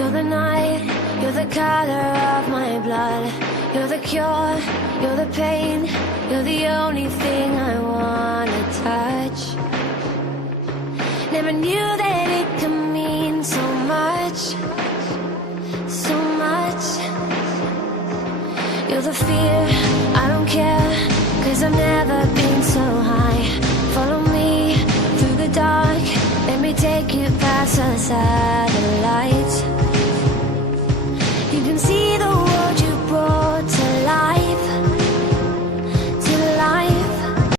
You're the night, you're the color of my blood. You're the cure, you're the pain. You're the only thing I wanna touch. Never knew that it could mean so much, so much. You're the fear, I don't care, 'cause I've never been so